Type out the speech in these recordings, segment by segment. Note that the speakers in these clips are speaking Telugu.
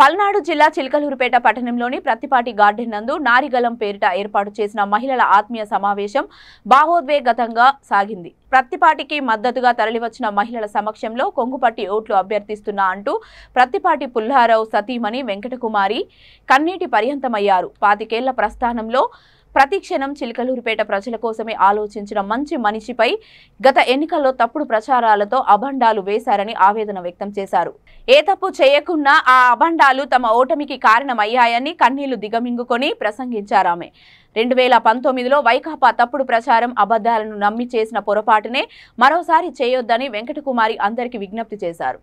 పల్నాడు జిల్లా చిలకలూరుపేట పట్టణంలోని ప్రత్తిపాటి గార్డెన్ నందు నారిగలం పేరిట ఏర్పాటు చేసిన మహిళల ఆత్మీయ సమావేశం భావోద్వేగతంగా సాగింది. ప్రత్తిపాటికి మద్దతుగా తరలివచ్చిన మహిళల సమక్షంలో కొంగుపట్టి ఓట్లు అభ్యర్థిస్తున్నా అంటూ ప్రత్తిపాటి పుల్లారావు సతీమణి వెంకటకుమారి కన్నీటి పర్యంతమయ్యారు. 25 ఏళ్ల ప్రస్థానంలో ప్రతిక్షణం చిలకలూరుపేట ప్రజల కోసమే ఆలోచించిన మంచి మనిషిపై గత ఎన్నికల్లో తప్పుడు ప్రచారాలతో అభండాలు వేశారని ఆవేదన వ్యక్తం చేశారు. ఏ తప్పు చేయకున్నా ఆ అభండాలు తమ ఓటమికి కారణమయ్యాయని కన్నీళ్లు దిగమింగుకొని ప్రసంగించారామె. 2019లో వైకాపా తప్పుడు ప్రచారం అబద్ధాలను నమ్మి చేసిన పొరపాటునే మరోసారి చేయొద్దని వెంకటకుమారి అందరికీ విజ్ఞప్తి చేశారు.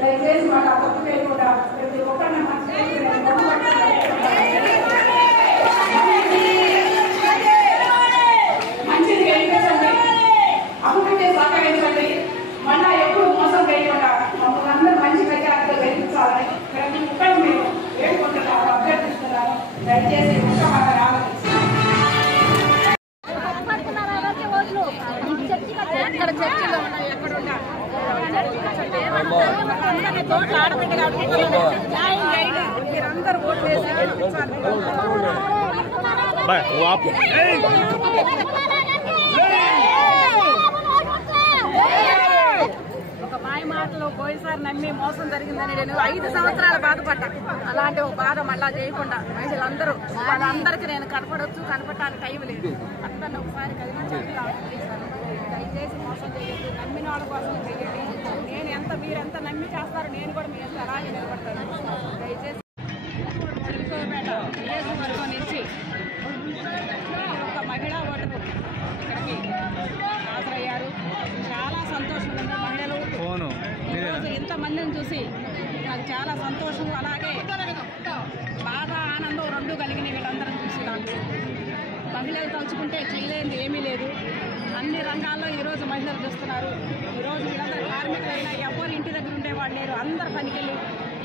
దయచేసి వాళ్ళ తప్పు చేయకుండా ప్రతి ఒక్కరిని మంచిది గెలిపించండి, అభివృద్ధి సహకరించండి. మళ్ళా ఎప్పుడు మోసం చేయకుండా మమ్మల్ని అందరూ మంచి మెజార్టీతో గెలిపించాలని ప్రతి ఒక్కరిని మేము వేడుకుంటున్నాము, అభ్యర్థిస్తున్నాను. దయచేసి ఒక్క మాట రావాలి. ఒక మాయ మాటలో పోయినసారి నమ్మి మోసం జరిగిందని నేను 5 సంవత్సరాలు బాధపడ్డా. అలాంటి ఒక బాధ మళ్ళా చేయకుండా మహిళలందరూ వాళ్ళందరికీ నేను కనపడటానికి టైం లేదు. అందరిని ఒకసారి కలిగించండి. దయచేసి మోసం చేయండి, నమ్మిన వాళ్ళ కోసం చేయండి. మీరెంత నమ్మి చేస్తారు, నేను కూడా మీ ఎంత అలాగే నిలబడతాను. దయచేసి చిలకలూరుపేట నియోజకవర్గం నుంచి ఒక మహిళా ఓటరు ఇక్కడికి హాజరయ్యారు. చాలా సంతోషంగా ఉంది. మహిళలు ఈరోజు ఇంతమందిని చూసి నాకు చాలా సంతోషం, అలాగే బాగా ఆనందం రెండు కలిగిన వీళ్ళందరం చూసి నాకు మహిళలు తలుచుకుంటే చేయలేనిది ఏమీ లేదు. అన్ని రంగాల్లో ఈరోజు మహిళలు చూస్తున్నారు. ఈరోజు వీళ్ళందరూ కార్మికులైనా ఎవరు ఇంటి దగ్గర ఉండేవాళ్ళు లేరు. అందరు పనికెళ్ళి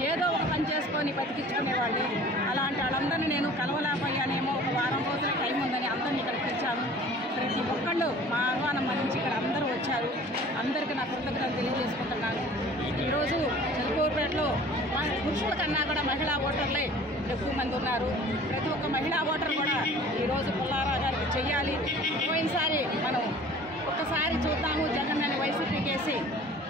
ఏదో ఒక పని చేసుకొని బతికించుకునేవాళ్ళు. అలాంటి వాళ్ళందరినీ నేను కలవలేకపోయానేమో. ఒక వారం రోజుల టైం ఉందని అందరినీ ఇక్కడ పిలిచాను. ప్రతి ఒక్కళ్ళు మా ఆహ్వానం మన్నించి ఇక్కడ అందరూ వచ్చారు. అందరికీ నా కృతజ్ఞతలు తెలియజేసుకుంటున్నాను. ఈరోజు చిలకలూరుపేటలో పురుషుల కన్నా కూడా మహిళా ఓటర్లే ఎక్కువ మంది ఉన్నారు. ప్రతి ఒక్క మహిళా ఓటర్ కూడా ఈరోజు పుల్లారావు గారికి చెయ్యాలి. పోయినసారి మనం ఒక్కసారి చూద్దాము, జగన్ అని వైసీపీకేసి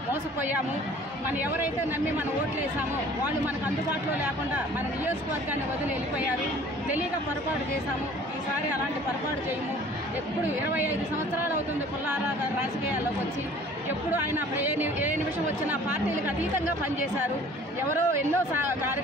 మోసపోయాము. మనం ఎవరైతే నమ్మి మనం ఓట్లు వేసామో వాళ్ళు మనకు అందుబాటులో లేకుండా మన నియోజకవర్గాన్ని వదిలి వెళ్ళిపోయారు. తెలియక పొరపాటు చేశాము. ఈసారి అలాంటి పొరపాటు చేయము. ఎప్పుడు 25 సంవత్సరాలు అవుతుంది పుల్లారావు గారు రాజకీయాల్లోకి వచ్చి. ఎప్పుడు ఆయన ఏ నిమిషం వచ్చినా పార్టీలకు అతీతంగా పనిచేశారు. ఎవరో ఎన్నో కార్యక్రమాలు